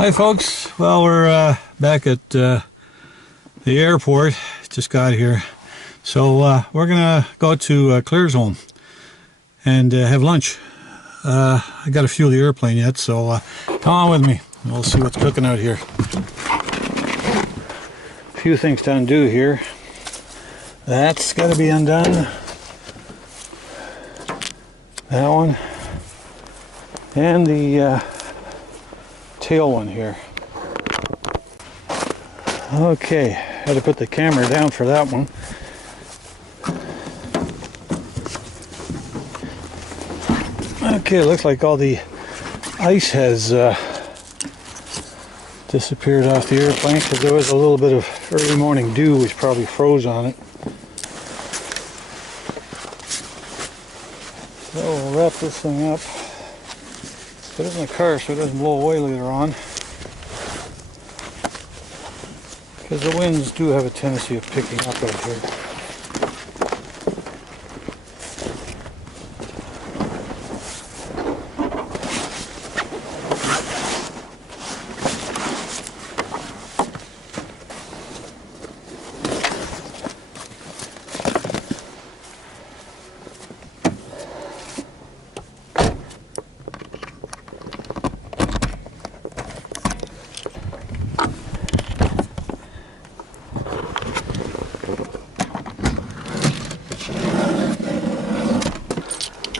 Hi folks, well we're back at the airport, just got here, so we're gonna go to Claire's home and have lunch. I got to fuel the airplane yet, so come on with me, we'll see what's cooking out here. A few things to undo here. That's got to be undone, that one, and the tail one here. Okay, had to put the camera down for that one. Okay, looks like all the ice has disappeared off the airplane because there was a little bit of early morning dew which probably froze on it. So we'll wrap this thing up. Put it in the car so it doesn't blow away later on, because the winds do have a tendency of picking up out here.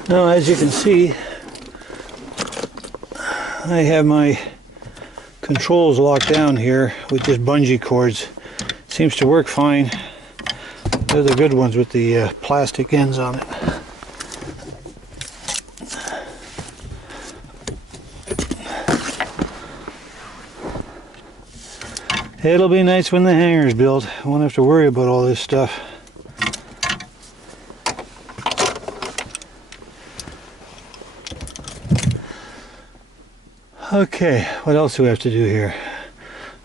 Now, as you can see, I have my controls locked down here with just bungee cords. Seems to work fine. They're the good ones with the plastic ends on it. It'll be nice when the hangar's built. I won't have to worry about all this stuff. Okay, what else do we have to do here?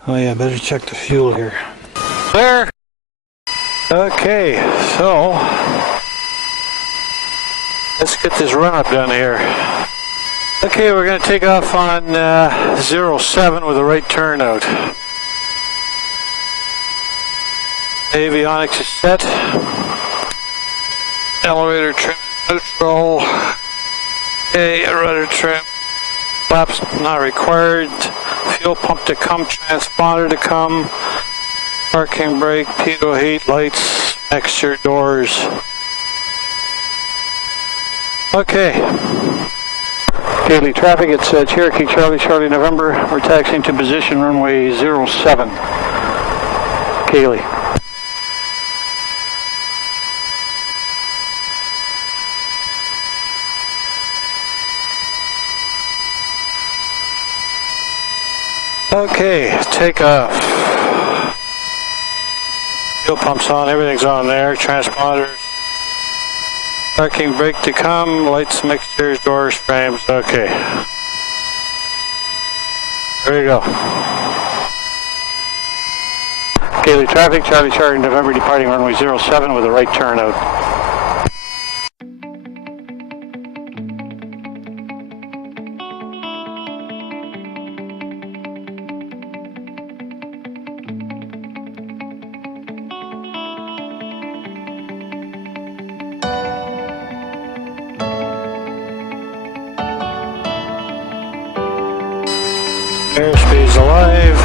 Oh yeah, better check the fuel here. There! Okay, so let's get this run up down here. Okay, we're going to take off on 07 with a right turnout. Avionics is set. Elevator trim neutral. Okay, rudder trim. Flaps not required. Fuel pump to come, transponder to come. Parking brake, pitot heat, lights, exterior doors. Okay. Daily traffic, it's Cherokee, Charlie, November. We're taxiing to position runway 07. Kaylee. Okay, takeoff. Fuel pump's on, everything's on there. Transponders. Parking brake to come. Lights, mixtures, doors, frames. Okay. There you go. Daily traffic, Charlie, November, departing runway 07 with a right turnout. Airspeed's alive.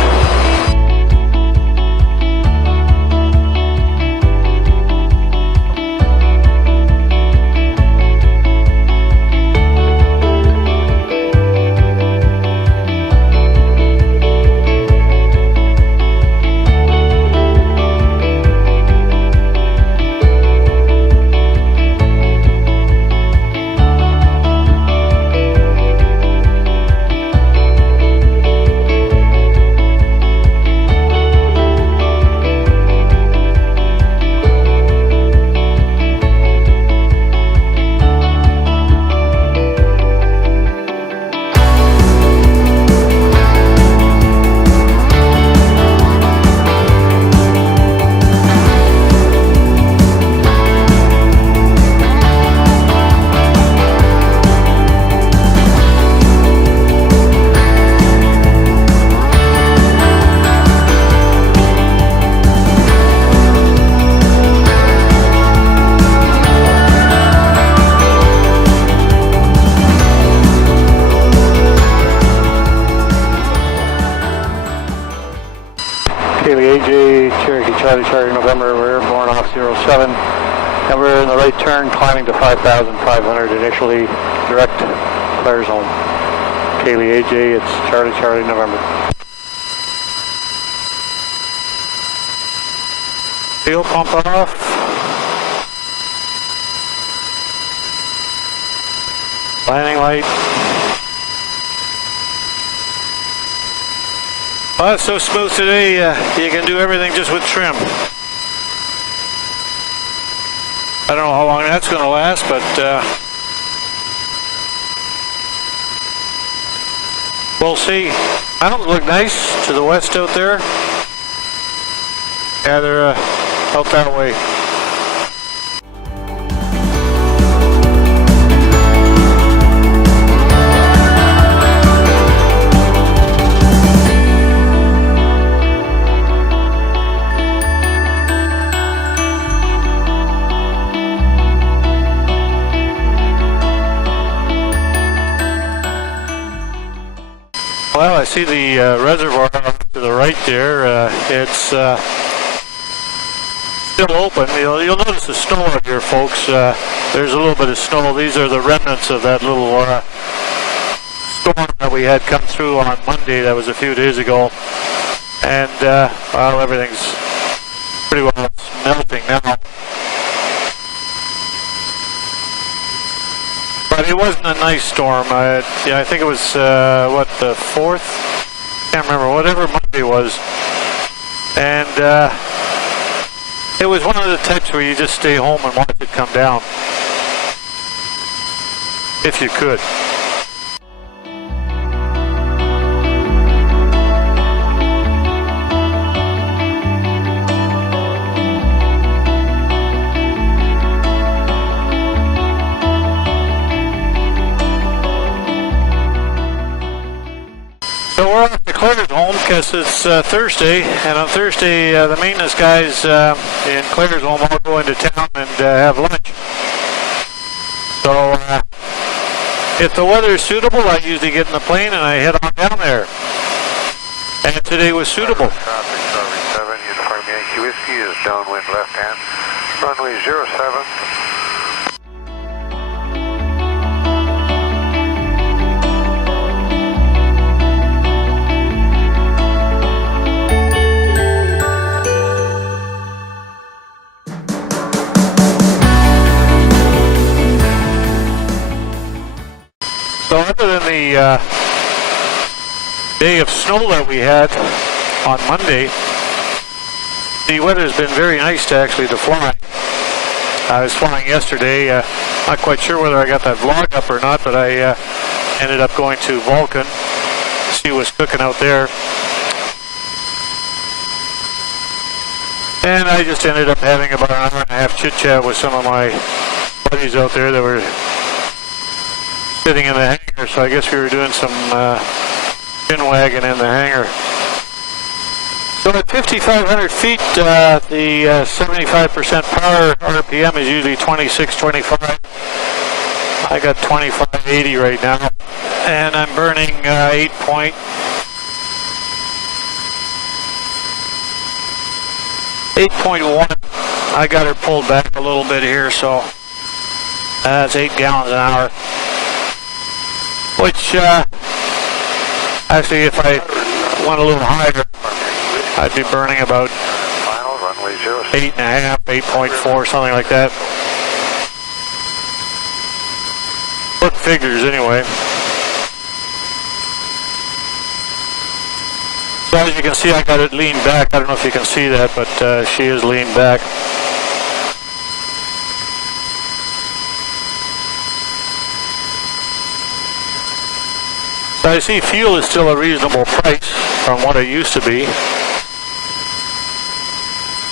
November, we're airborne off 07, and we're in the right turn, climbing to 5,500 initially, direct clear zone. Kaylee AJ, it's Charlie Charlie November. Fuel pump off. Landing light. Well, it's so smooth today, you can do everything just with trim. I don't know how long that's going to last, but we'll see. Mountains look nice to the west out there. Yeah, they're out that way. Well, I see the reservoir to the right there. It's still open. You'll notice the snow out here, folks. There's a little bit of snow. These are the remnants of that little storm that we had come through on Monday. That was a few days ago. And, well, everything's pretty well melting now. But it wasn't a nice storm. Yeah, I think it was, what, the 4th? Can't remember, whatever Monday was. And it was one of the types where you just stay home and watch it come down. If you could. So we're off to Claire's home because it's Thursday, and on Thursday the maintenance guys in Claire's home all go into town and have lunch. So if the weather is suitable, I usually get in the plane and I head on down there. And today was suitable. Traffic, 7, Uniform Yankee Whiskey is downwind left hand, runway 07. So other than the day of snow that we had on Monday, the weather's been very nice to actually to fly. I was flying yesterday, not quite sure whether I got that vlog up or not, but I ended up going to Vulcan to see what's cooking out there. And I just ended up having about an hour and a half chit chat with some of my buddies out there that were sitting in the hangar, so I guess we were doing some chin wagging in the hangar. So at 5,500 feet, the 75% power RPM is usually 2625. I got 2580 right now, and I'm burning 8.1. I got her pulled back a little bit here, so that's 8 gallons an hour. Which, actually, if I went a little higher, I'd be burning about 8.5, 8.4, something like that. Quick figures, anyway. So as you can see, I got it leaned back. I don't know if you can see that, but she is leaned back. So I see fuel is still a reasonable price from what it used to be.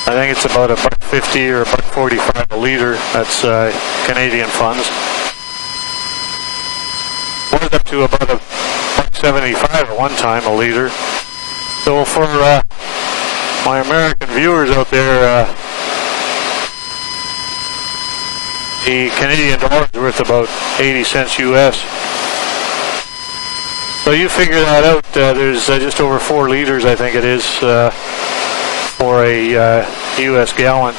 I think it's about $1.50 or $1.45 a liter. That's Canadian funds. Was up to about $1.75 at one time a liter. So for my American viewers out there, the Canadian dollar is worth about 80 cents US. So you figure that out. There's just over 4 liters, I think it is, for a US gallon.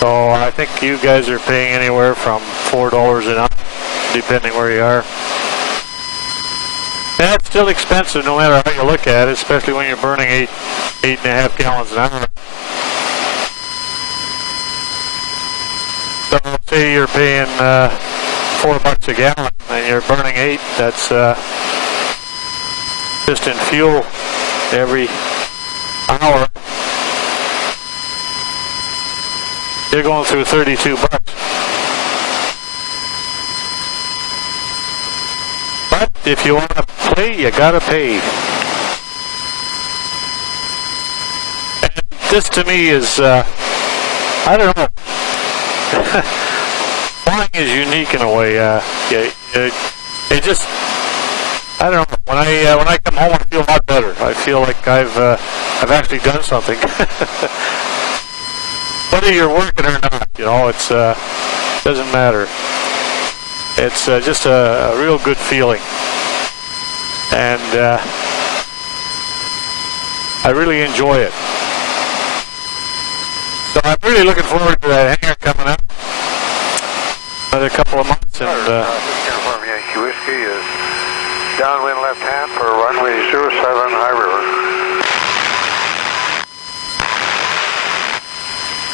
So I think you guys are paying anywhere from $4 and up, depending where you are. And that's still expensive no matter how you look at it, especially when you're burning 8.5 gallons an hour. So say you're paying $4 a gallon and you're burning 8, that's just in fuel every hour. You're going through $32. But if you want to play, you gotta pay. And this to me is, I don't know. Flying is unique in a way. It just, I don't know. When I come home, I feel a lot better. I feel like I've actually done something. Whether you're working or not, you know, it's doesn't matter. It's just a real good feeling, and I really enjoy it. So I'm really looking forward to that hangar coming up. Another couple of months, and California Yankee Whiskey is downwind left hand for runway 07 High River.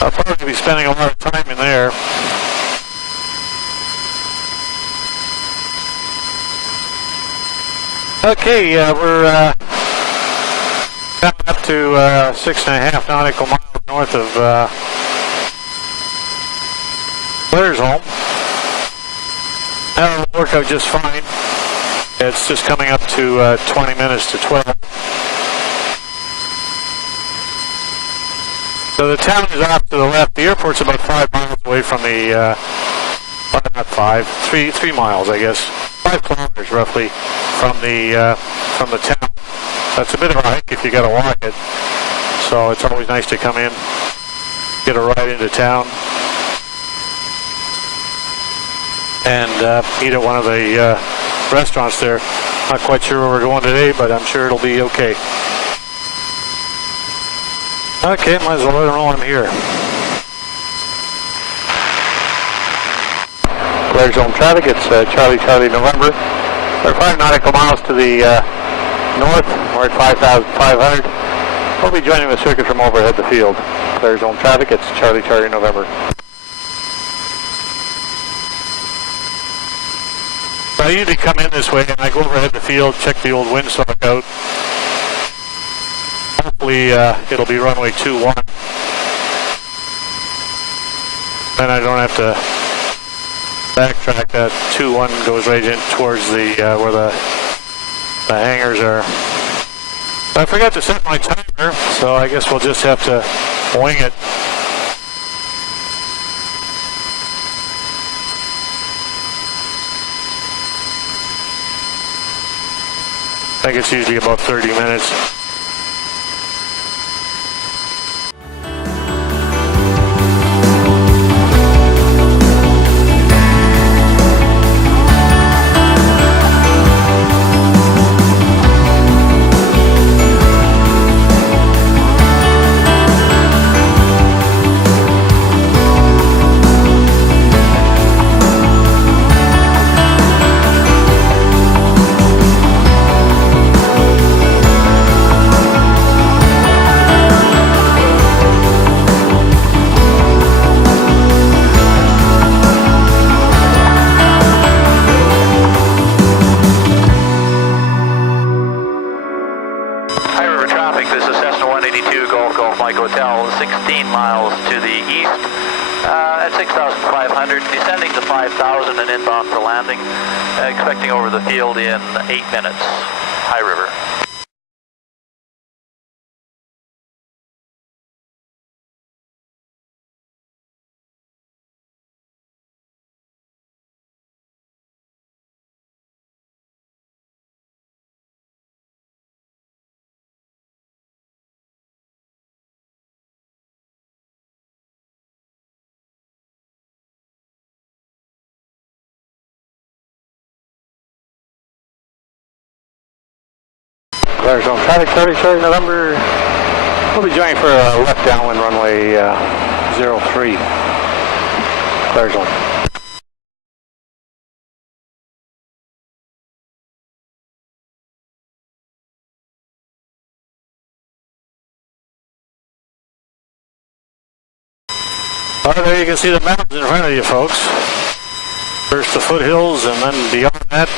I'll probably be spending a lot of time in there. Okay, we're coming up to 6.5 nautical miles north of Claire's home. That'll work out just fine. It's just coming up to 20 minutes to 12. So the town is off to the left. The airport's about 5 miles away from the, well, not 5, 3 miles, I guess. 5 kilometers roughly from the town. So it's a bit of a hike if you got to walk it. So it's always nice to come in, get a ride into town, and eat at one of the restaurants there. Not quite sure where we're going today, but I'm sure it'll be okay. Okay, might as well let them know I'm here. Claire's home traffic, it's Charlie November. We're 5 nautical miles to the north. We're at 5,500. We'll be joining the circuit from overhead the field. Claire's home traffic, it's Charlie November. So I usually come in this way and I go overhead the field, check the old windsock out. Hopefully it'll be runway 21. Then I don't have to backtrack. That 21 goes right in towards the where the hangars are. I forgot to set my timer, so I guess we'll just have to wing it. I think it's usually about 30 minutes. Descending to 5,000 and inbound for landing. Expecting over the field in 8 minutes. High River. Claire's on traffic, Charlie November. We'll be joining for a left downwind runway 03, clear zone. Well, there you can see the mountains in front of you, folks. First the foothills, and then beyond that,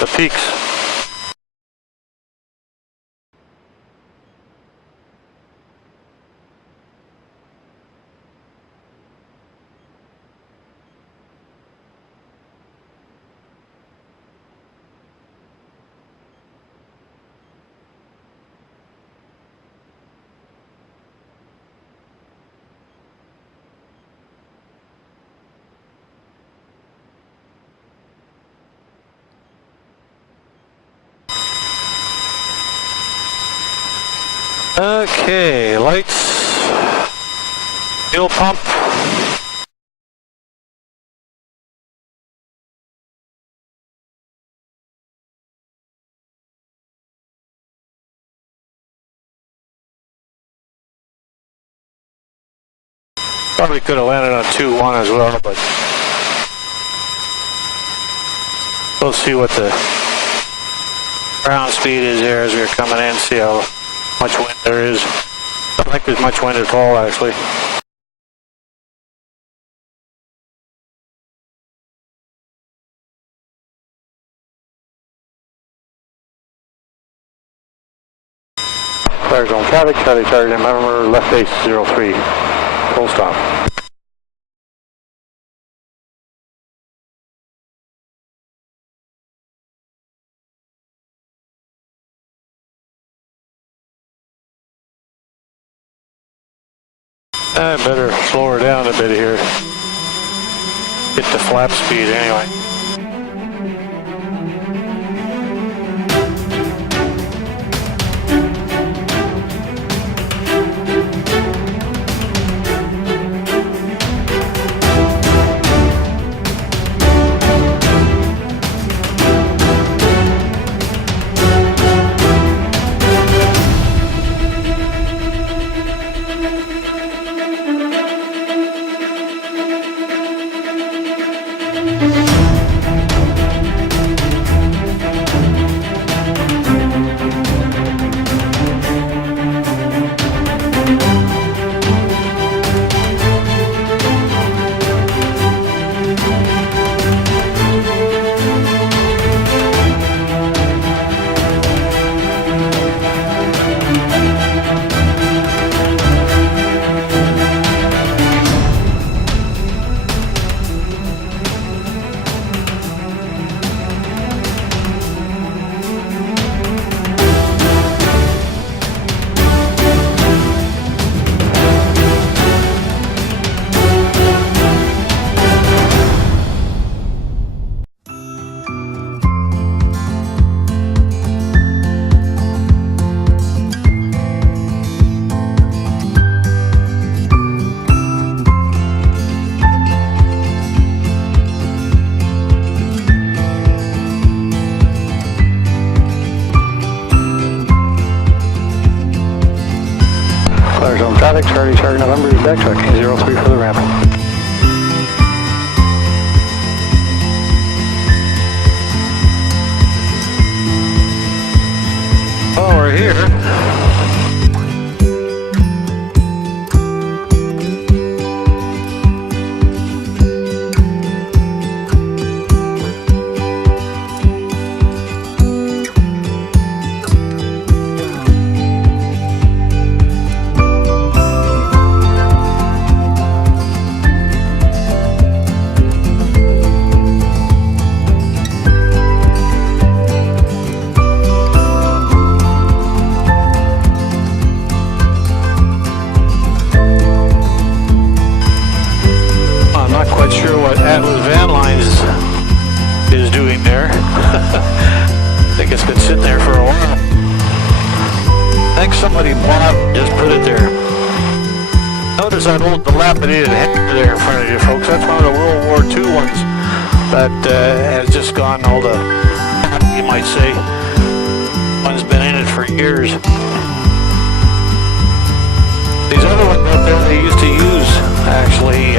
the peaks. Okay, lights, fuel pump. Probably could have landed on 2-1 as well, but we'll see what the ground speed is there as we're coming in, see how much wind there is. I don't think there's much wind at all, actually. Clear zone traffic, Charlie November, left base 03, full stop. I better slow her down a bit here. Get the flap speed anyway. Charlie November, backtracking 03 for the ramp. Oh, we're here. Somebody bought, just put it there. Notice that old dilapidated hangar there in front of you, folks. That's one of the World War II ones that has just gone all the, you might say, one's been in it for years. These other ones out there they used to use actually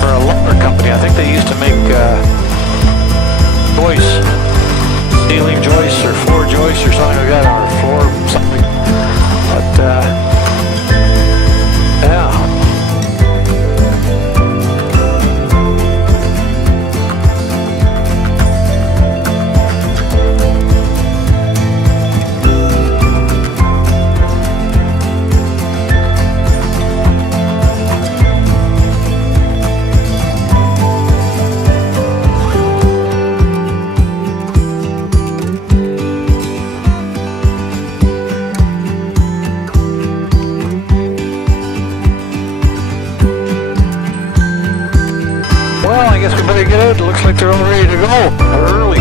for a lumber company. I think they used to make joists, ceiling joists or floor joists or something like that, or floor something. But yeah. Well, I guess we better get out. It looks like they're all ready to go early.